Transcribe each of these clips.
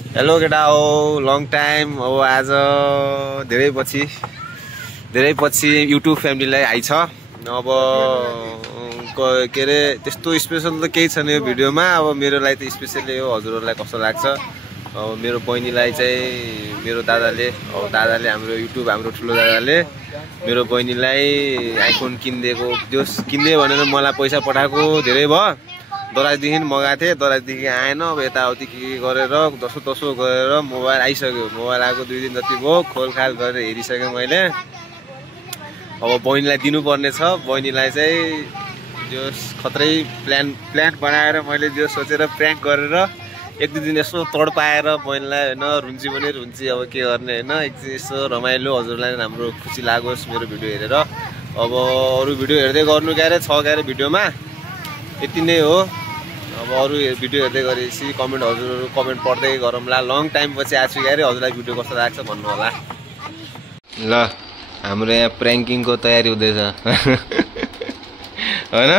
Hello केटा हो long time. अब आज धेरै पछि युट्युब फ्यामिलीलाई आइछ। अब के अरे त्यस्तो स्पेसल त केही छैन यो भिडियोमा। अब मेरो लागि त स्पेसली हो, हजुरहरूलाई कस्तो लाग्छ। अब मेरो बहिनीलाई चाहिँ मेरो दादाले हाम्रो युट्युब हाम्रो ठुलो दादाले मेरो बहिनीलाई आइफोन किनिदिएको। त्यो किन्ने भनेर मलाई पैसा पठाएको धेरै भयो। दराजदेखि मगाएको थिएँ, दराजदेखि आएन। अब यताउति के गरेर जसो गरेर मोबाइल आइसक्यो। मोबाइल आएको 2 दिन जति भयो, खोलखाल गरेर हेरिसकेँ मैले। अब बहिनीलाई दिनुपर्ने छ। बहिनीलाई चाहिँ त्यो खत्रै प्लान बनाएर मैले जो सोचेर प्र्याङ्क गरेर 1-2 दिन यसो तोड पाएर बहिनीलाई होइन रुन्ची पनि रुन्ची। अब के गर्ने होइन, एकदिन यसो रमाइलो, हजुरलाई राम्रो खुसी लागोस् मेरो भिडियो हेरेर। अब अरू भिडियो हेर्दै गर्नु क्यारे छ क्यारे भिडियोमा यति नै हो। अब अरू भिडियो हेर्दै गरेपछि हजुरहरू कमेन्ट पढ्दै गरौँला। लङ टाइम पछि आएको छु क्यारे, हजुरलाई भिडियो कस्तो लाग्छ भन्नु होला। ल हाम्रो यहाँ प्र्याङ्किङको तयारी हुँदैछ होइन,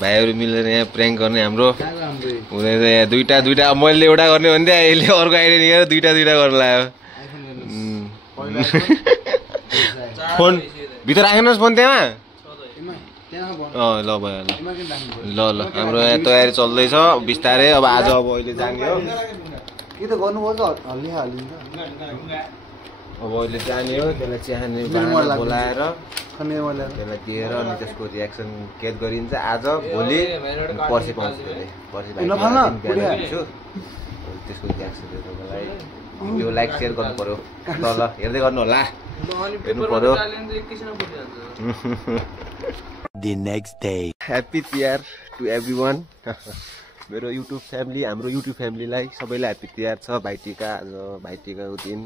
भाइहरू मिलेर यहाँ प्र्याङ्क गर्ने हाम्रो हुँदैछ। यहाँ दुईटा मैले एउटा गर्ने भन्दै अहिले अर्को आइडिया निकालेर दुईटा गर्न लाग्यो। फोन भित्र राखेनस् फोन त्यहाँ। ल भयो ल हाम्रो यहाँ तयारी चल्दैछ बिस्तारै। अब आज अहिले जाने हो, अब अहिले जाने हो। त्यसलाई चिहाने बोलाएर त्यसलाई दिएर अनि त्यसको रियाक्सन केट गरिन्छ। आज भोलि पर्सि पाउँछ त्यसले, पर्सि दिन्छु त्यसको रियाक्सन तपाईँलाई। भिडियो लाइक सेयर गर्नु पर्यो, ल हेर्दै गर्नु होला, हेर्नु पर्यो। The next day. Happy Tihar to everyone. मेरो युट्युब फ्यामिली, हाम्रो युट्युब फ्यामिलीलाई सबैलाई ह्याप्पी तिहार छ। भाइटिका आज भाइटिकाको दिन।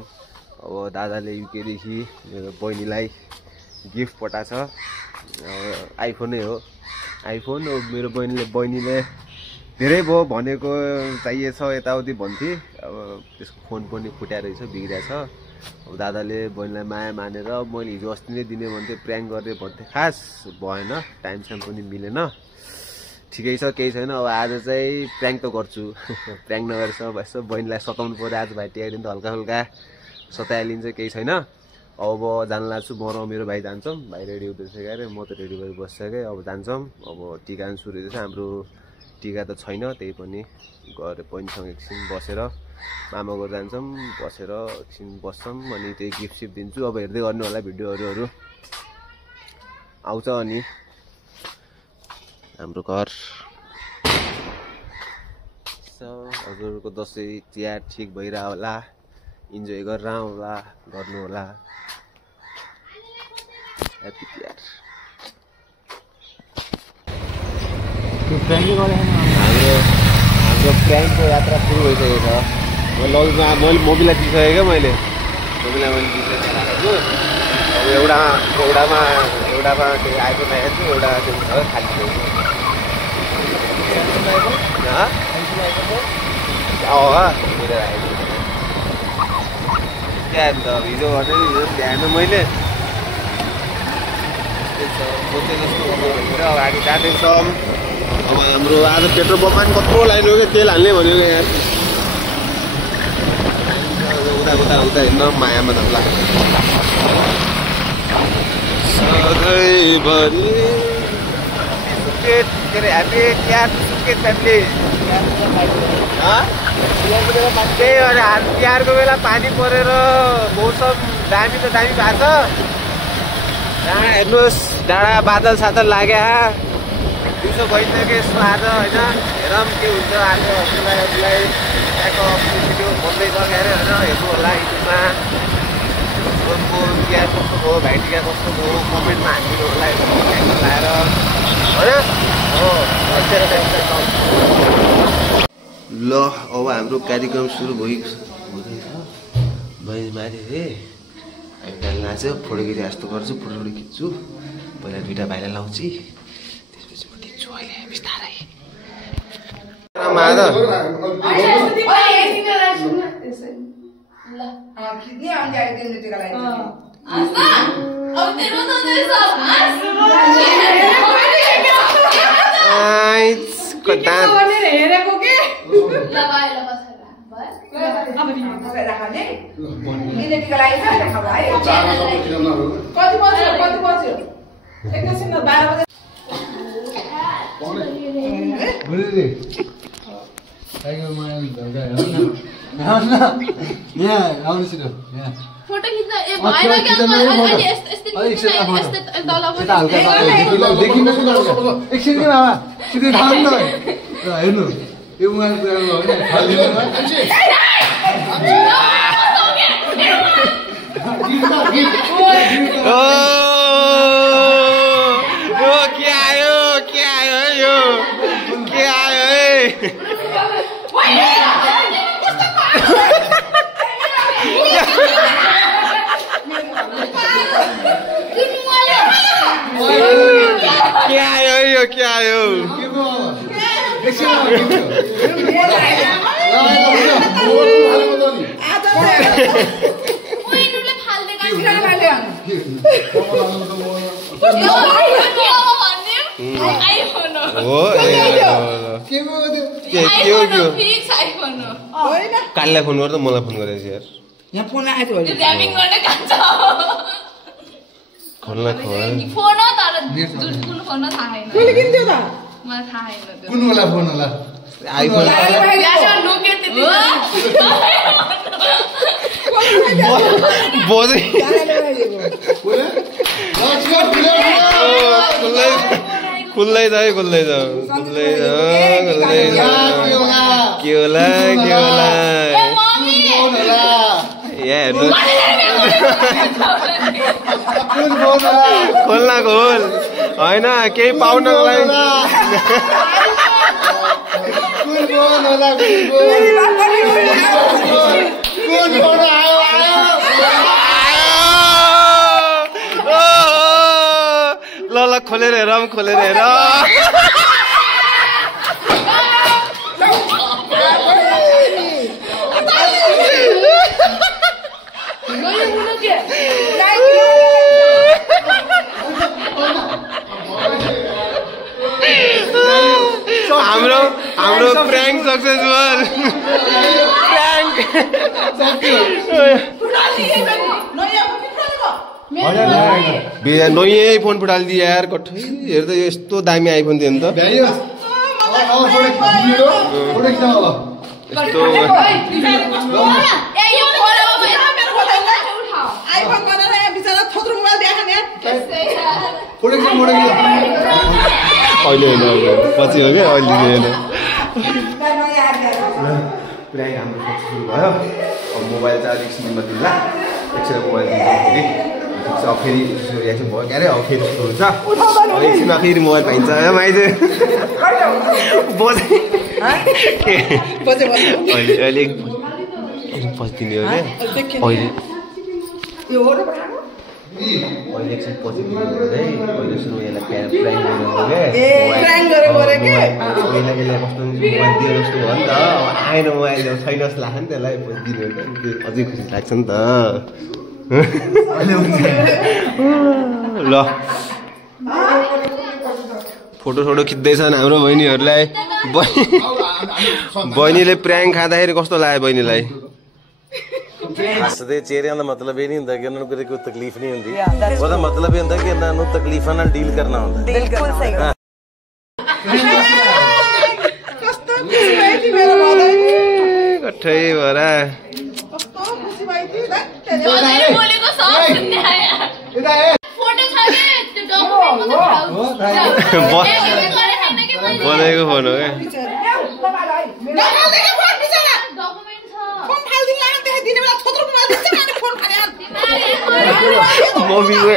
अब दादाले युकेदेखि मेरो बहिनीलाई गिफ्ट पठाएको छ, आइफोनै हो आइफोन। मेरो बहिनीले धेरै भयो भनेको चाहिएछ यताउति भन्थे। अब त्यसको फोन पनि फुट्या रहेछ, बिग्रिया छ। अब दादाले बहिनीलाई माया मानेर मैले हिजो अस्ति नै दिने भन्थेँ, प्र्याङ्क गर्दै भन्थेँ, खास भएन, टाइम पनि मिलेन। ठिकै छ, केही छैन। अब आज चाहिँ प्र्याङ्क त गर्छु प्र्याङ्क नगरेर यसो बहिनीलाई सताउनु पऱ्यो। आज भाइटिकाको दिन त हल्का फुल्का सताइलिन्छ, केही छैन। अब जान लाग्छु म र मेरो भाइ जान्छौँ। भाइ रेडी हुँदैछ क्यारे, म त रेडी भएर बसिसकेँ। अब जान्छौँ। अब टिका सुरु हुँदैछ। हाम्रो टिका त छैन, त्यही पनि गएर बहिनीसँग एकछिन बसेर मामाको जान्छौँ, बसेर एकछिन बस्छौँ अनि त्यही गिफ्ट सिफ्ट दिन्छु। अब हेर्दै गर्नु होला भिडियोहरू आउँछ। अनि हाम्रो घर हजुरको दसैँ तिहार ठिक भइरह होला, इन्जोय गरेर होला, गर्नु होला। ह्याप्पी तिहार। हाम्रो प्र्याङ्कको यात्रा सुरु भइसकेको छ। मैले मोबिललाई दिइसकेँ क्या, मैले दिइसकेको छु। अब एउटामा त्यो आइफोन आएको छु, एउटा त्यो खाली क्या त हिजो भने हिजो ध्यान मैले सोचे जस्तो अगाडि जाँदैछौँ। अब हाम्रो आज पेट्रोल पम्पमा पनि कत्रो लाइन हो क्या, तेल हाल्ने भनेको यहाँ। उता हिँड्न मायामा धम्ला सधैँभरि। के अरे ह्याप्पी तिहार सुकेत फ्यामिली। त्यही भएर तिहारको बेला पानी परेर मौसम दामी त दामी भएको छ। हेर्नुहोस् डाँडा बादल सादल लाग्यो, दिउँसो भइसक्यो यसो आज होइन। हेरौँ के हुन्छ आज। हजुरलाई त्यहाँको भिडियो भन्दैछ क्यारे होइन, हेर्नु होला युट्युबमा। तिहार कस्तो भयो, भाइटिका कस्तो भयो, कमेन्टमा हालिदिनु होला लाएर होइन। ल अब हाम्रो कार्यक्रम सुरु हुँदैछ। मैले माथि थिएँ, अहिले नाच्यो, फोटो खिच्दा जस्तो गर्छु, फोटो खिच्छु। पहिला 2टा भाइलाई लाउँछु, त्यसपछि म खिच्छु अहिले बिस्तारै। फोटो खिच्न ए भएन के अहिले यस्तै एकछिन बाबा सिधै थाहा न हेर्नु यो मोबाइल क्या आयो यो क्या आयो क्या आयो कालीलाई फोन गर्दा मलाई फोन गरेछ यार यहाँ फोन आएको हो ड्यामिङ गर्ने काम छ खोल्न खोल फोन हो तर कुन फोन हो थाहा छैन कुन किन्थ्यो त मलाई थाहा छैन त्यो कुन वाला फोन होला आइफोन यार नोकिया त्यति बोझै खुल्दै छ के होला खोल्न खोल होइन केही पाउनको लागि ल खोलेर हेर हाम्रो प्र्याङ्क सक्सेसफुल नयाँ फोन फुटालिदियो यार कठै हेर्दा यस्तो दामी आइफोन थियो नि त अहिले होइन पछि हो क्या अहिले होइन प्र्याङ्क हाम्रो सक्सेसफुल भयो अब मोबाइल चाहिँ अलिक सिममा दिउँला एकछिन मोबाइल दिँदाखेरि फेरि रियाक्सन भयो क्या अरे अब फेरि यस्तो हुन्छ एकछिनमा फेरि मोबाइल पाइन्छ माइज अहिले अहिले पछि दिने हो क्या अहिले एकछिन पछि दिने हो है अहिले सुरु यसलाई प्र्याङ्क गरेर कस्तो मोबाइल दियो जस्तो भयो नि त आएन मोबाइल छैन जस्तो लाग्छ नि त्यसलाई पछि दिने हो त्यो अझै खुसी लाग्छ नि त ल फोटो खिच्दैछन् हाम्रो बहिनीहरूलाई बहिनीले प्र्याङ्क खाँदाखेरि कस्तो लाग्यो बहिनीलाई ਹੱਸਦੇ ਚਿਹਰਿਆਂ ਦਾ ਮਤਲਬ ਇਹ ਨਹੀਂ ਹੁੰਦਾ ਕਿ ਉਹਨਾਂ ਨੂੰ ਕਦੇ ਕੋਈ ਤਕਲੀਫ ਨਹੀਂ ਹੁੰਦੀ ਉਹਦਾ ਮਤਲਬ ਇਹ ਹੁੰਦਾ ਕਿ ਇਹਨਾਂ ਨੂੰ ਤਕਲੀਫਾਂ ਨਾਲ ਡੀਲ ਕਰਨਾ ਹੁੰਦਾ ਬਿਲਕੁਲ ਸਹੀ कठै भरा बोलेको सब सुन्ने आयो फोटो छ के त्यो डकुमेन्टमा त बनाएको फोन हो क्या मम्मीको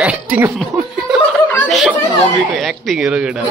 एक्टिङ हेर केटा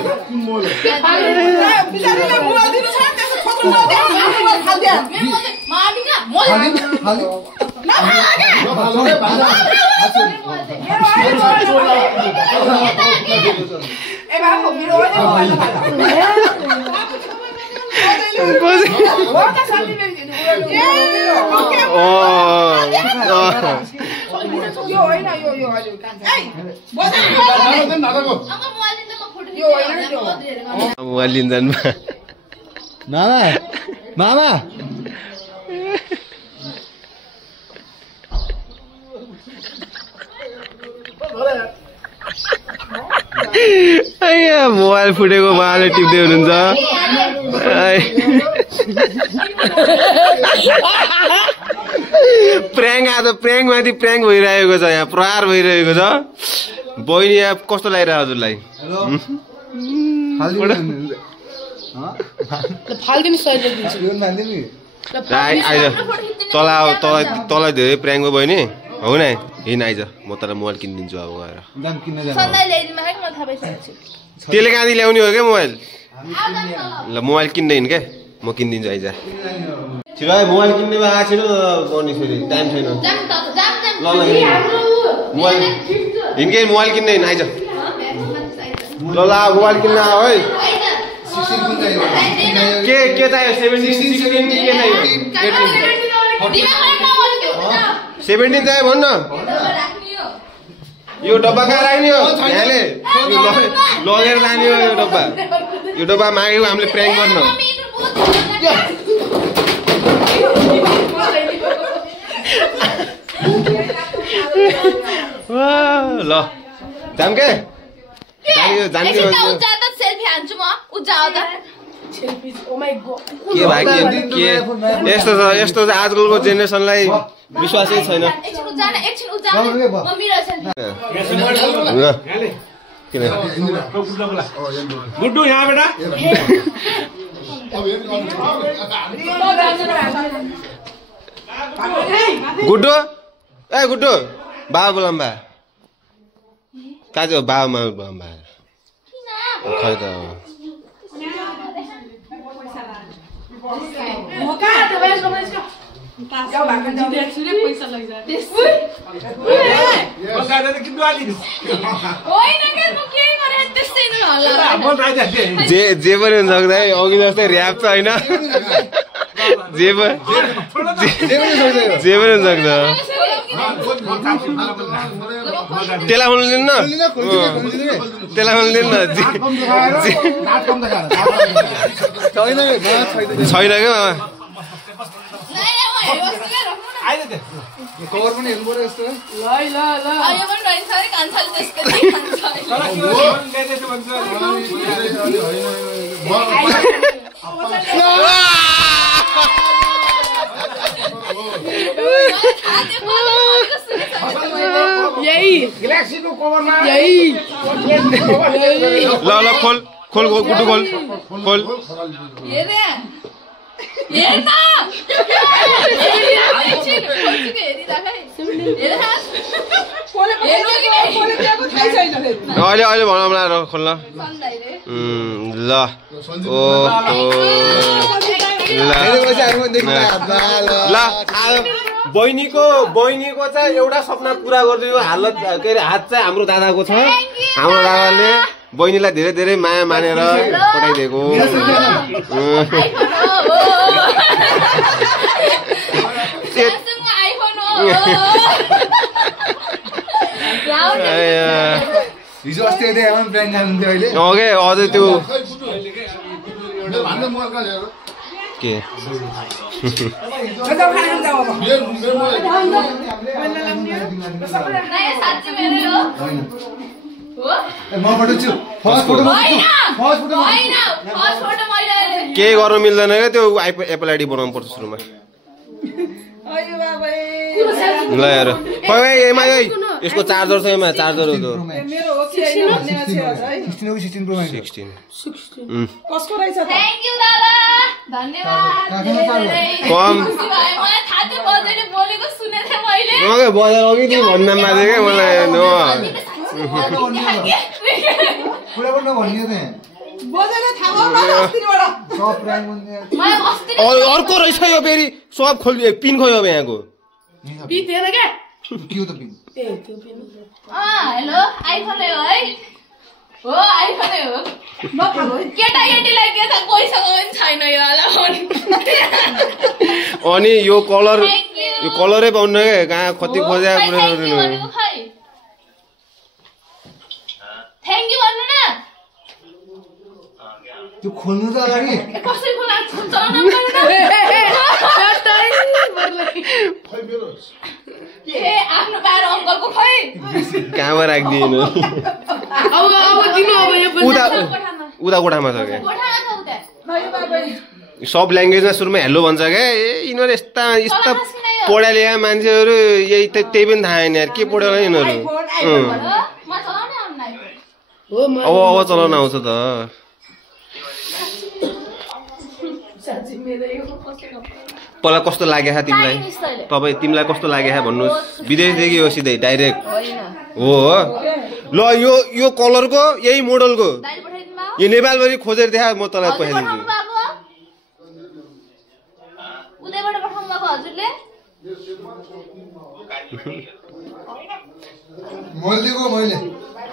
मामा मामा मोबाइल फुटेको उहाँले टिप्दै हुनुहुन्छ प्र्याङ्क आज प्र्याङ्क माथि प्र्याङ्क भइरहेको छ यहाँ प्रहार भइरहेको छ बहिनी यहाँ कस्तो लागिरहेको हजुरलाई तँलाई धेरै प्र्याङ्क भयो बहिनी हो न हिँड आइज म तँलाई मोबाइल किनिदिन्छु अब गएर त्यसले कहाँदेखि ल्याउने हो क्या मोबाइल ल मोबाइल किन्दैन क्या म किनिदिन्छु आइज छिटो मोबाइल किन्ने आएको छिटो गर्नु फेरि टाइम छैन ल ल मोबाइल हिँड्के मोबाइल किन्ने हिँड आइज ल ल मोबाइल किन्न आऊ है के चाहियो 17 16 के चाहियो 17 चाहियो भन्न यो डब्बा कहाँ राख्ने हो यहाँले लगेर जाने हो यो डब्बा मागेको हामीले प्र्याङ्क गर्न ल जाम के के भाइ के यस्तो छ यस्तो आजकलको जेनेरेसनलाई विश्वासै छैन गुड्डू यहाँ बेटा गुड्डू ए गुड्डू बाबा बोलाम बा काजु बाबा मा बोलाम बा खै त जे पनि हुन सक्छ है अघि जस्तै ऱ्याप त होइन जे पनि हुन सक्छ त्यसलाई हुनु दिन्न त्यसलाई हुनु दिन्न छैन क्या कभर पनि हेर्नु पर्यो यस्तो ल ल खोल खोल गुड्डू खोल खोल अहिले अहिले भनौँ ल खोल्न ल ल बहिनीको चाहिँ एउटा सपना पुरा गरिदियो हालत के अरे हात चाहिँ हाम्रो दादाको छ हाम्रो दादाले बहिनीलाई धेरै धेरै माया मानेर पठाइदिएको हिजो अस्ति प्लान जानुहुन्थ्यो अहिले ओके अझै त्यो के केही गर्नु मिल्दैन क्या त्यो एप्पल आइडी बनाउनु पर्छ सुरुमा ल यार एमा यसको चार्जर छ एमा चार्जर हो त्यो 16 कसको रहेछ त थ्यांक यू दादा धन्यवाद कम मलाई थाहा थियो बजारले बोलेको सुने थिए मैले ओके बजार अघि तिमी भन्न माथे के मलाई पुरा पनि नभन्दियो त बजारले थाहा भयो अस्तिबाट सब प्र्याङ्क हुन्छ मलाई अस्ति अर्को रहेछ यो फेरि सब खोल पिन खोयो अब यहाँको पिन दिएर के के त पिन ए त्यो पिन हेलो आइफोन हो है हो आइफोन हो नखाऊ है केटाकेटीलाई के त पैसा पनि छैन यो वाला अनि यो कलरै पाउनु के कहाँ कति खोज्या पुरा गर्नु थ्यांक यू भन्नु न त्यो खोल्नु त अगाडि कसरी खोला चलाउन ए आफ्नो बार अंकलको खै कहाँमा राख्दिनु अब दिनु अब यो उता कोठामा उता कोठामा छ क्या कोठामा छ उता सब ल्याङ्ग्वेजमा सुरुमा हेलो भन्छ क्या ए यिनीहरू यस्ता यस्ता पढा लेखा मान्छेहरू यही त्यही पनि थाहा छैन यार के पढेर यिनीहरू म चलाउने आउनु आइफोन हो म अब चलाउन आउँछ त साँच्चै मेरो यो कस्तो पहिला कस्तो लाग्यो तिमीलाई तपाईँ तिमीलाई कस्तो लाग्यो भन्नुहोस् विदेशदेखि हो सिधै डाइरेक्ट हो ल यो कलरको यही मोडलको दाइले पठाइदिनु भयो यो नेपालभरि खोजेर देखा म तँलाई पठाइदिन्छु उतैबाट पठाउनु भएको हजुरले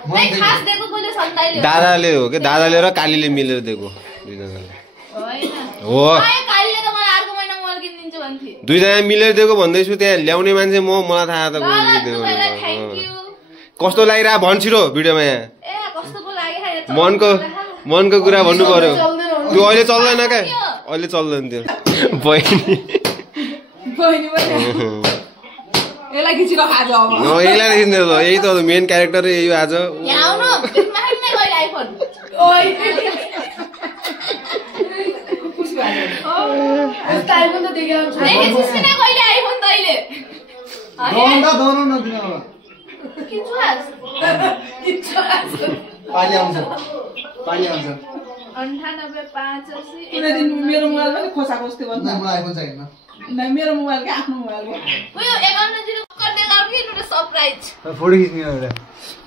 मैले खास दिएको कसले छ दाइले दादाले हो कि दादाले र कालीले मिलेर दिएको दुईजनाले होइन हो कालीले त मलाई अर्को महिना मोबाइल किनिदिन्छु भन्थे दुईजना मिलेर दिएको भन्दैछु त्यहाँ ल्याउने मान्छे मलाई थाहा त थ्याङ्क यू कस्तो लागिरहेको भन् छिटो भिडियोमा यहाँ ए कस्तो पो लाग्यो मनको कुरा भन्नु पर्यो त्यो अहिले चल्दैन क्या अहिले चल्दैन त्यो बहिनी यसलाई खिचेर खाज अब यसलाई खिच्ने त यही त मेन क्यारेक्टर यही हो आज यहाँ आउनु त्यसमा खाइने कहिले आइफोन ओइ खुसी भयो यस्तो आइफोन त देख्यो देखेछस् किन कहिले आइफोन तैले दोनो नदिन अब किन्छु आज पाली आउँछ 9885 कुनै दिन मेरो मोबाइल पनि खोसाको जस्तै भन्छ मलाई आइफोन चाहिएन न मेरो मोबाइल के आफ्नो मोबाइल हो उयो 51 जिरो गर्दै गाउँ कि एउटा सरप्राइज फोटो खिच्ने एउटा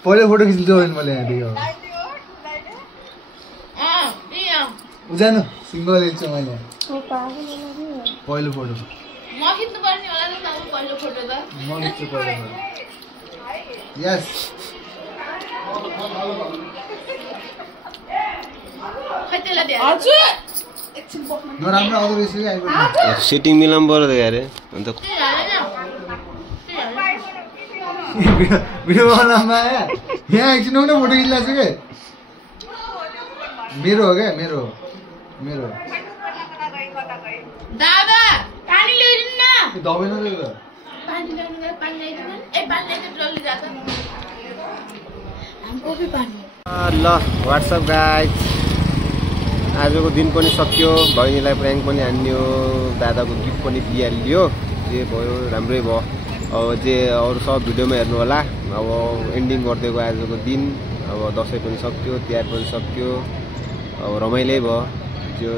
पहिलो फोटो खिच्नु भने मैले यहाँ देखेँ उजानु सिङ्गल हेर्छु मैले पहिलो फोटो म खिच्नु पर्ने होला नि त पहिलो फोटो त म खिच्छु पहिलो यस खै त्यसलाई दिए हजुर नराम्रो आउँदो रहेछ कि आइफोन सेटिङ मिलाउनु पर्यो त यार अन्त भिडियो बनाउनमा आयो यहाँ एकछिन आउनु फोटो खिच्ला छु के मेरो हो क्या मेरो दादा पानी ल्याइदिनु न दबाई नदियो त पानी ल्याउनु गए पानी ल्याइदिनु ए पानी ल्याइदिनु जल्दी जाछ हमको भी पानी ल व्हाट्सअप गाइज आजको दिन पनि सकियो बहिनीलाई प्र्याङ्क पनि हान्यो दादाको गिफ्ट पनि दिइहाल्यो जे भयो राम्रै भयो अब जे अरू सब भिडियोमा हेर्नु होला अब एन्डिङ गरिदिएको आजको दिन अब दसैँ पनि सक्यो तिहार पनि सक्यो अब रमाइलै भयो जो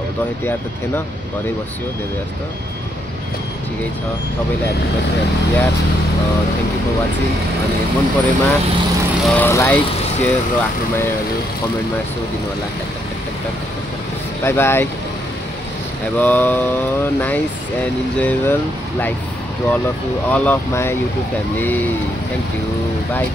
अब दसैँ तिहार त थिएन घरै बस्यो धेरै जस्तो ठिकै छ सबैलाई happy Dashain happy Tihar thank you for watching अनि मन परेमा लाइक सेयर र आफ्नो मायाहरू कमेन्टमा यसो दिनु होला bye bye have a nice and enjoyable life to all of my YouTube family. Thank you. Bye.